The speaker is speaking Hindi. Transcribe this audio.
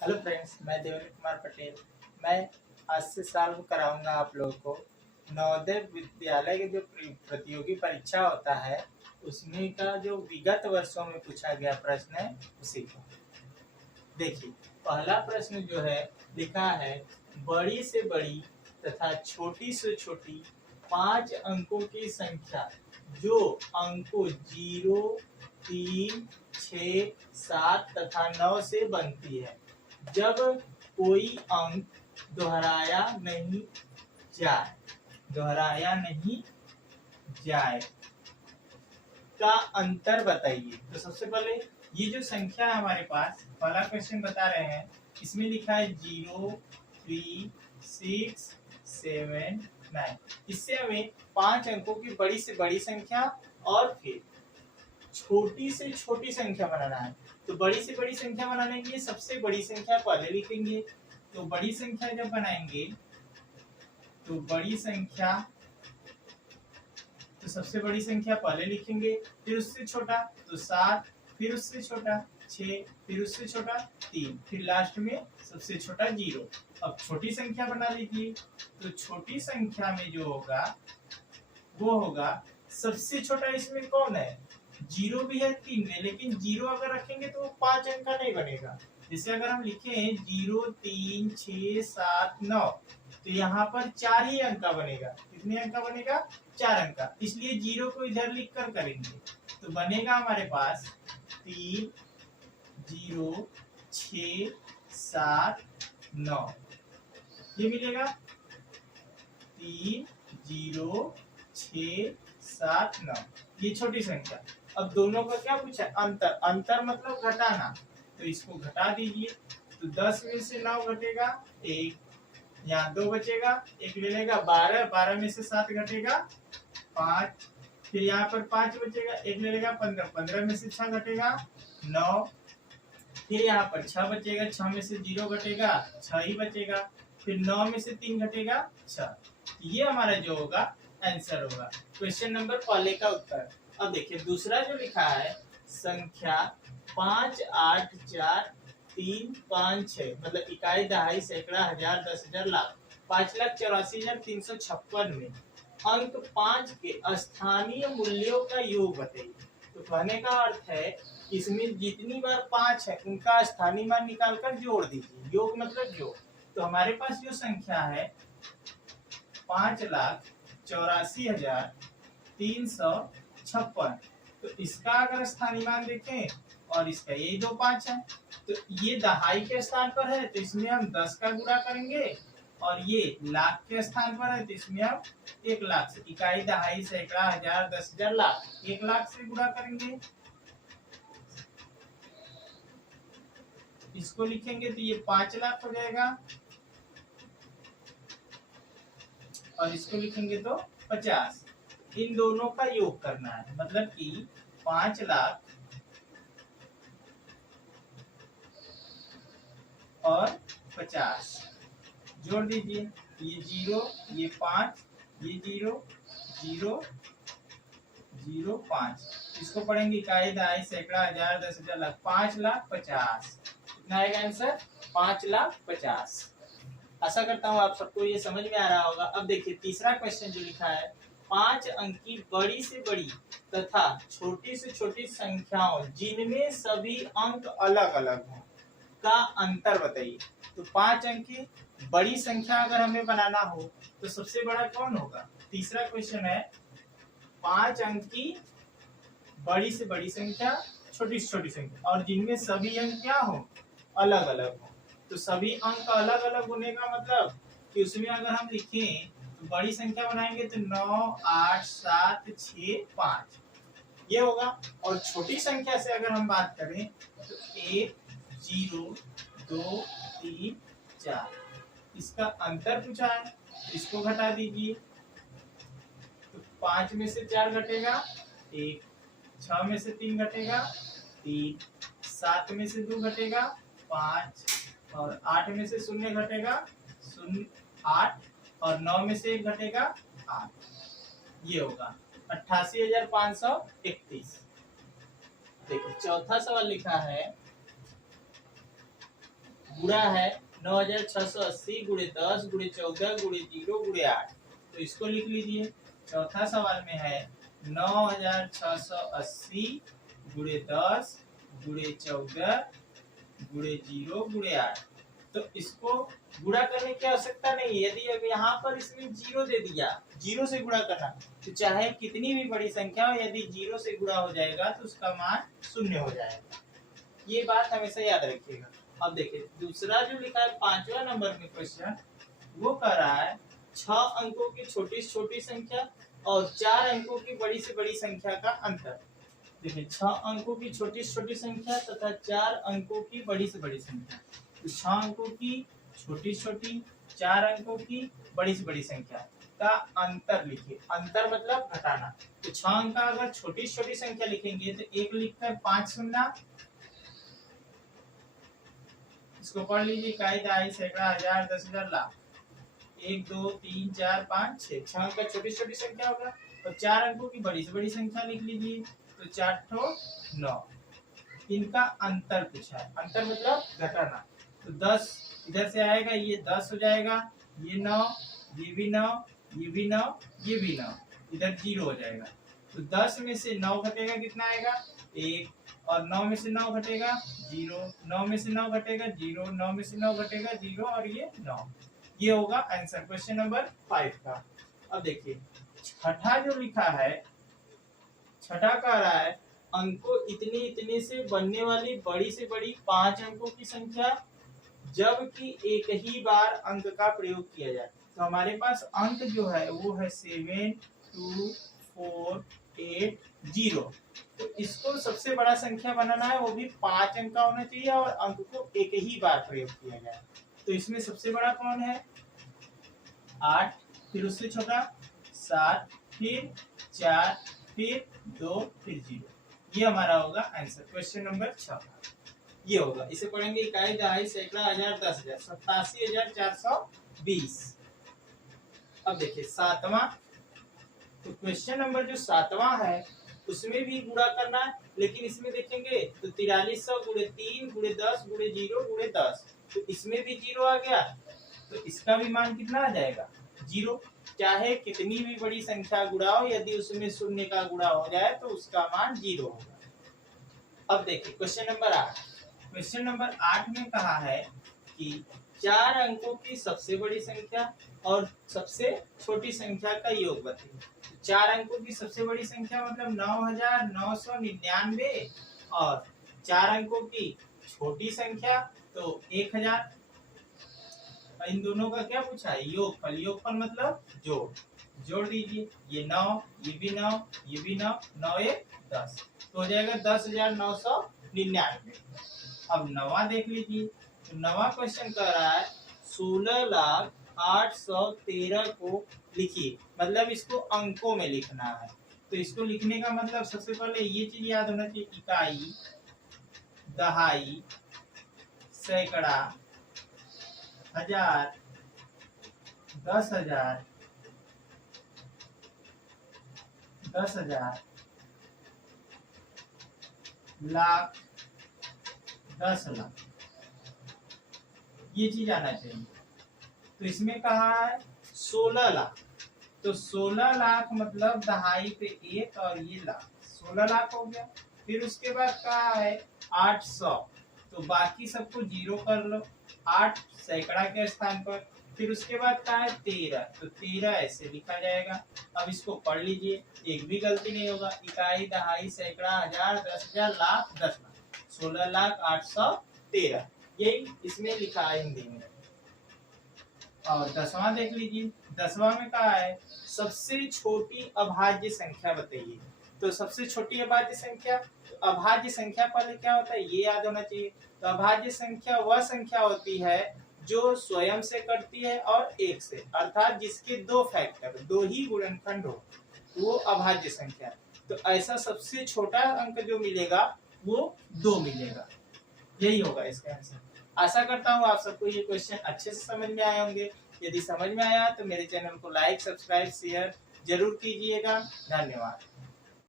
हेलो फ्रेंड्स, मैं देवेंद्र कुमार पटेल। मैं आज से सॉल्व कराऊंगा आप लोगों को नवोदय विद्यालय के जो प्रतियोगी परीक्षा होता है उसमें का जो विगत वर्षों में पूछा गया प्रश्न है उसी को। देखिए, पहला प्रश्न जो है लिखा है बड़ी से बड़ी तथा छोटी से छोटी 5 अंकों की संख्या जो अंकों 0, 3, 6, 7 तथा 9 से बनती है जब कोई अंक दोहराया नहीं जाए का अंतर बताइए। तो सबसे पहले ये जो संख्या है हमारे पास पहला क्वेश्चन बता रहे हैं, इसमें लिखा है 0, 3, 6, 7, 9। इससे हमें 5 अंकों की बड़ी से बड़ी संख्या और फिर छोटी से छोटी संख्या बनाना है। तो बड़ी से बड़ी संख्या बनाने के लिए सबसे बड़ी संख्या पहले लिखेंगे। तो बड़ी संख्या जब बनाएंगे तो सबसे बड़ी संख्या पहले लिखेंगे, फिर उससे छोटा तो 7, फिर उससे छोटा 6, फिर उससे छोटा 3, फिर लास्ट में सबसे छोटा 0। अब छोटी संख्या बना लीजिए। तो छोटी संख्या में जो होगा वो होगा सबसे छोटा। इसमें कौन है? 0 भी है 3 में, लेकिन 0 अगर रखेंगे तो 5 अंक का नहीं बनेगा। जैसे अगर हम लिखें 0, 3, 6, 7, 9 तो यहाँ पर 4 ही अंक का बनेगा। कितने अंक का बनेगा? 4 अंक का। इसलिए 0 को इधर लिख कर करेंगे तो बनेगा हमारे पास 3, 0, 6, 7, 9। ये मिलेगा 3, 0, 6, 7, 9। ये छोटी संख्या। अब दोनों का क्या पूछा? अंतर। अंतर मतलब घटाना, तो इसको घटा दीजिए। तो 10 में से 9 घटेगा 1, यहाँ 2 बचेगा, 1 ले लेगा 12, 12 में से 7 घटेगा 5, फिर यहाँ पर 5 बचेगा, 1 ले लेगा 15, 15 में से 6 घटेगा 9, फिर यहाँ पर 6 बचेगा, 6 में से 0 घटेगा 6 ही बचेगा, फिर 9 में से 3 घटेगा 6। ये हमारा जो होगा आंसर होगा क्वेश्चन नंबर पहले का उत्तर। अब देखिए दूसरा जो लिखा है संख्या 5, 8, 4, 3, 5, 6 मतलब इकाई, दहाई, सैकड़ा, हजार, 10,000, लाख 5,84,356 में अंक 5 के स्थानीय मूल्यों का योग बताइए। तो कहने का अर्थ है इसमें जितनी बार 5 है उनका स्थानीय मान निकालकर जोड़ दीजिए। योग मतलब जोड़। तो हमारे पास जो संख्या है 5,84,356, तो इसका अगर स्थानीय मान देखें और इसका यही दो 5 है तो ये दहाई के स्थान पर है तो इसमें हम 10 का गुणा करेंगे, और ये लाख के स्थान पर है तो इसमें हम 1 लाख से, इकाई, दहाई, सैकड़ा, हजार, 10,000, लाख 1 लाख से गुणा करेंगे। इसको लिखेंगे तो ये 5 लाख हो जाएगा, और इसको लिखेंगे तो 50। इन दोनों का योग करना है, मतलब कि 5 लाख और 50 जोड़ दीजिए। ये 0, ये 5, ये 0, 0, 0, 5। इसको पढ़ेंगे इकाई, दहाई, सैकड़ा, हजार, 10,000, लाख 5,50,000। कितना आएगा आंसर? 5,50,000। आशा करता हूँ आप सबको ये समझ में आ रहा होगा। अब देखिए तीसरा क्वेश्चन जो लिखा है 5 अंक की बड़ी से बड़ी तथा छोटी से छोटी संख्याओं जिनमें सभी अंक अलग अलग हों का अंतर बताइए। तो 5 अंक की बड़ी संख्या अगर हमें बनाना हो तो सबसे बड़ा कौन होगा? तीसरा क्वेश्चन है 5 अंक की बड़ी से बड़ी संख्या, छोटी से छोटी संख्या, और जिनमें सभी अंक क्या हो? अलग अलग हो। तो सभी अंक अलग अलग होने का मतलब कि उसमें अगर हम लिखें तो बड़ी संख्या बनाएंगे तो 9, 8, 7, 6, 5 ये होगा। और छोटी संख्या से अगर हम बात करें तो 1, 0, 2, 3, 4। इसका अंतर पूछा है, इसको घटा दीजिए। तो 5 में से 4 घटेगा 1, 6 में से 3 घटेगा 3, 7 में से 2 घटेगा 5, और 8 में से 0 घटेगा 0, 8, और 9 में से 1 घटेगा 8। ये होगा 88,531। देखो चौथा सवाल लिखा है गुणा है 9680 गुणे 10 गुणे 14 गुणे 0 गुणे 8। तो इसको लिख लीजिए। चौथा सवाल में है 9680 गुणे 10 गुणे 14 गुणे 0 गुणे 8। तो इसको गुणा करने की आवश्यकता नहीं है। यदि अब यहाँ पर इसमें जीरो दे दिया, जीरो से गुणा करना, तो चाहे कितनी भी बड़ी संख्या हो, यदि जीरो से गुणा हो जाएगा तो उसका मान शून्य हो जाएगा। ये बात हमेशा याद रखिएगा। अब देखिए दूसरा जो लिखा है 5वां नंबर में क्वेश्चन, वो कह रहा है 6 अंकों की छोटी से छोटी संख्या और 4 अंकों की बड़ी से बड़ी संख्या का अंतर। देखिए 6 अंकों की छोटी से छोटी संख्या तथा 4 अंकों की बड़ी से बड़ी संख्या। तो 6 अंकों की छोटी छोटी, 4 अंकों की बड़ी से बड़ी संख्या का अंतर लिखिए। अंतर मतलब घटाना। तो 6 अंक का अगर छोटी छोटी संख्या लिखेंगे तो 1 लिखकर 5 शून्य, इसको पढ़ लीजिए, इकाई, दहाई, सैकड़ा, हजार, 10,000, लाख। 1 2 3 4 5 6। 6 अंक का छोटी छोटी संख्या होगा और 4 अंकों की बड़ी से बड़ी संख्या लिख लीजिए। तो 4 ठो 9। इनका अंतर पूछा है। अंतर मतलब घटाना। तो 10 इधर से आएगा, ये 10 हो जाएगा, ये 9, ये भी 9, ये भी 9, ये भी 9, इधर 0 हो जाएगा। तो 10 में से 9 घटेगा, कितना आएगा 1, और 9 में से 9 घटेगा 0, 9 में से 9 घटेगा 0, 9 में से 9 घटेगा 0, और ये 9। ये होगा आंसर क्वेश्चन नंबर 5 का। अब देखिए छठा जो लिखा है, छठा कह रहा है अंकों इतने इतने से बनने वाली बड़ी से बड़ी 5 अंकों की संख्या जबकि एक ही बार अंक का प्रयोग किया जाए। तो हमारे पास अंक जो है वो है 7 2 4 8 0। तो इसको सबसे बड़ा संख्या बनाना है, वो भी 5 अंक का होना चाहिए और अंक को एक ही बार प्रयोग किया जाए। तो इसमें सबसे बड़ा कौन है 8, फिर उससे छोटा 7, फिर 4, फिर 2, फिर 0। ये हमारा होगा आंसर क्वेश्चन नंबर 6। ये होगा, इसे पढ़ेंगे इकाई, दहाई, सैकड़ा, हजार, 10,000, 87,420। अब देखिए 7वां, तो क्वेश्चन नंबर जो 7वां है उसमें भी गुणा करना है, लेकिन इसमें देखेंगे तो 4300 गुणे 3 गुणे 10 गुणे 0 गुणे 10। तो इसमें भी 0 आ गया, तो इसका भी मान कितना आ जाएगा 0। चाहे कितनी भी बड़ी संख्या गुणा हो, यदि उसमें शून्य का गुणा हो जाए तो उसका मान 0 होगा। अब देखिए क्वेश्चन नंबर 8। क्वेश्चन नंबर 8 में कहा है कि 4 अंकों की सबसे बड़ी संख्या और सबसे छोटी संख्या का योग बताइए। 4 अंकों की सबसे बड़ी संख्या मतलब 9,999, और 4 अंकों की छोटी संख्या तो 1,000। इन दोनों का क्या पूछा है योगफल। योगफल मतलब जोड़ दीजिए, ये 9, ये भी 9, ये भी 9, 9 1 10, तो हो जाएगा 10,999। अब 9वां देख लीजिए। तो 9वां क्वेश्चन कह रहा है 16,0813 को लिखिए, मतलब इसको अंकों में लिखना है। तो इसको लिखने का मतलब सबसे पहले ये चीज याद होना चाहिए, इकाई, दहाई, सैकड़ा, हजार, 10,000, 10,000, लाख, 10 लाख, ये चीज आना चाहिए। तो इसमें कहा है 16 लाख, तो 16 लाख मतलब दहाई पे 1 और ये लाख, 16 लाख हो गया। फिर उसके बाद कहा है 800, तो बाकी सबको 0 कर लो, 8 सैकड़ा के स्थान पर। फिर उसके बाद कहा है 13, तो 13 ऐसे लिखा जाएगा। अब इसको पढ़ लीजिए, एक भी गलती नहीं होगा। इकाई, दहाई, सैकड़ा, हजार, 10,000, लाख, 10 लाख, 16,0813, यही इसमें लिखा है हिंदी में। और 10वां देख लीजिए। 10वां में कहा है सबसे छोटी अभाज्य संख्या बताइए। तो सबसे छोटी अभाज्य संख्या, तो अभाज्य संख्या पहले क्या होता है ये याद होना चाहिए। तो अभाज्य संख्या वह संख्या होती है जो स्वयं से कटती है और 1 से, अर्थात जिसके 2 फैक्टर, 2 ही गुणनखंड हो, वो अभाज्य संख्या। तो ऐसा सबसे छोटा अंक जो मिलेगा वो 2 मिलेगा। यही होगा इसका आंसर। आशा करता हूँ आप सबको ये क्वेश्चन अच्छे से समझ में आए होंगे। यदि समझ में आया तो मेरे चैनल को लाइक, सब्सक्राइब, शेयर जरूर कीजिएगा। धन्यवाद।